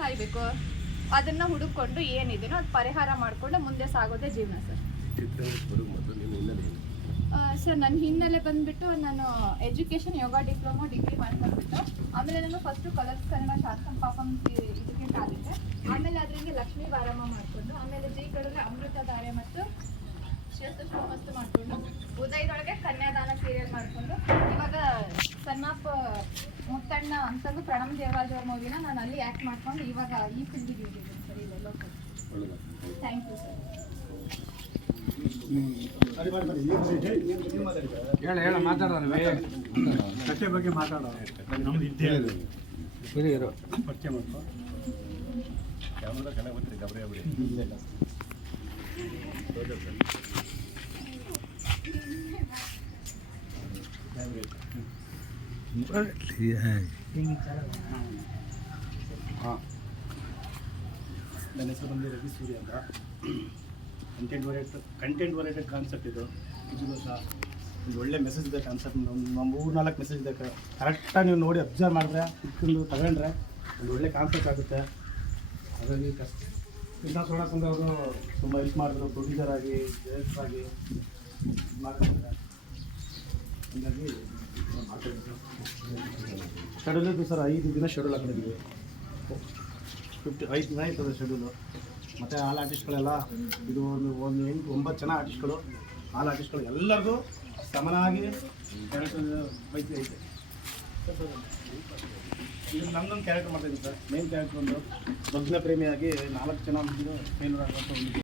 ಸಾಯ್ಬೇಕು. ಅದನ್ನ ಹುಡುಕೊಂಡು ಏನಿದೆನೋ ಅದು ಪರಿಹಾರ ಮಾಡಿಕೊಂಡು ಮುಂದೆ ಸಾಗೋದೇ ಜೀವನ ಸರ್. ಸರ್ ನನ್ನ ಹಿನ್ನೆಲೆ ಬಂದ್ಬಿಟ್ಟು ನಾನು ಎಜುಕೇಷನ್ ಯೋಗ ಡಿಪ್ಲೊಮಾ ಡಿಗ್ರಿ ಮಾಡ್ಕೊಂಡ್ಬಿಟ್ಟು ಆಮೇಲೆ ನಾನು ಫಸ್ಟು ಕಲರ್ಸ್ ಕನ್ನಡ ಶಾಸ್ತ್ರ ಪಾಪಂ ಇದಕ್ಕೆ ಕಾಲಿದ್ದೆ. ಆಮೇಲೆ ಅದರಿಂದ ಲಕ್ಷ್ಮೀ ವಾರಮ್ಮ ಮಾಡಿಕೊಂಡು ಆಮೇಲೆ ಜಿ ಕಡೆಗೆ ಅಮೃತಧಾರೆ ಮತ್ತು ಶ್ರೇಷ್ಠ ಮಾಡಿಕೊಂಡು ಉದಯದೊಳಗೆ ಕನ್ಯಾದಾನ ಸೀರಿಯಲ್ ಮಾಡಿಕೊಂಡು ಇವಾಗ ಸನ್ನಪ್ಪ ಮುತ್ತಣ್ಣ ಅಂತಂದು ಪ್ರಣಮ್ ದೇವರಾಜ್ ಅವ್ರ ಮೂವಿನ ನಾನು ಅಲ್ಲಿ ಆ್ಯಕ್ಟ್ ಮಾಡ್ಕೊಂಡು ಇವಾಗ ಈ ಫೀಲ್ಡಿಗೆ ಇದ್ದೀನಿ ಸರ್. ಇದೆಲ್ಲ ಥ್ಯಾಂಕ್ ಯು ಸರ್. ಹೇಳ ಮಾತಾಡೋಣ ಕಥೆ ಬಗ್ಗೆ ಮಾತಾಡೋ. ನಮ್ದು ಇದ್ದೇ ಇರೋ ಪರಿಚಯ ಮಾಡ್ಕೊ. ಕ್ಯಾಮ್ರಾ ಕಡೆ ಬರ್ತೀರಿ ಗಬರಿ ಗಬರಿ ಹಾಂ. ನನ್ನ ಹೆಸರು ಬಂದು ರವಿ ಸೂರ್ಯ ಅಂತ. ಕಂಟೆಂಟ್ ಓರಿಯೆಂಟೆಡ್ ಕಾನ್ಸೆಪ್ಟ್ ಇದು ಸಹ ಒಂದು ಒಳ್ಳೆ ಮೆಸೇಜ್ ಇದೆ ಕಾನ್ಸೆಪ್ಟ್. ನಮ್ಮ 3-4 ಮೆಸೇಜ್ ಇದೆ. ಕರೆಕ್ಟಾಗಿ ನೀವು ನೋಡಿ ಅಬ್ಸರ್ವ್ ಮಾಡಿದ್ರೆ ಇಟ್ಕೊಂಡು ತಗೊಂಡ್ರೆ ಒಂದು ಒಳ್ಳೆ ಕಾನ್ಸೆಪ್ಟ್ ಆಗುತ್ತೆ. ಹಾಗಾಗಿ ಕೃಷ್ಣ ಸೋಣ ಸಂಘ ಅವರು ತುಂಬ ಹೆಲ್ಪ್ ಮಾಡಿದ್ರು, ಪ್ರೊಡ್ಯೂಸರ್ ಆಗಿ ಡೈರೆಕ್ಟರ್ ಆಗಿ ಮಾಡ್ತಿದ್ದಾರೆ. ಹಾಗಾಗಿ ಶೆಡ್ಯೂಲ್ ಸರ್ 5 ದಿನ ಶೆಡ್ಯೂಲ್ ಹಾಕೊಂಡಿದ್ವಿ. 5 ದಿನ ಇರ್ತದೆ ಶೆಡ್ಯೂಲು. ಮತ್ತು ಆಲ್ ಆರ್ಟಿಸ್ಟ್ಗಳೆಲ್ಲ ಇದು ಒಂದು 9 ಜನ ಆರ್ಟಿಸ್ಟ್ಗಳು, ಆಲ್ ಆರ್ಟಿಸ್ಟ್ಗಳು ಎಲ್ಲರಿಗೂ ಸಮನಾಗಿ ಕ್ಯಾರೆಕ್ಟರ್ ವಹಿಸಿ ಐತೆ. ಇದು ನನ್ನೊಂದು ಕ್ಯಾರೆಕ್ಟರ್ ಮಾಡ್ತಾಯಿದ್ದೀನಿ ಸರ್. ಮೇನ್ ಕ್ಯಾರೆಕ್ಟರ್ ಒಂದು ದೊಡ್ಡ ಪ್ರೇಮಿಯಾಗಿ 4 ಜನ ಫೇಲ್ಯೂರ್ ಆಗುವಂಥ ಒಂದು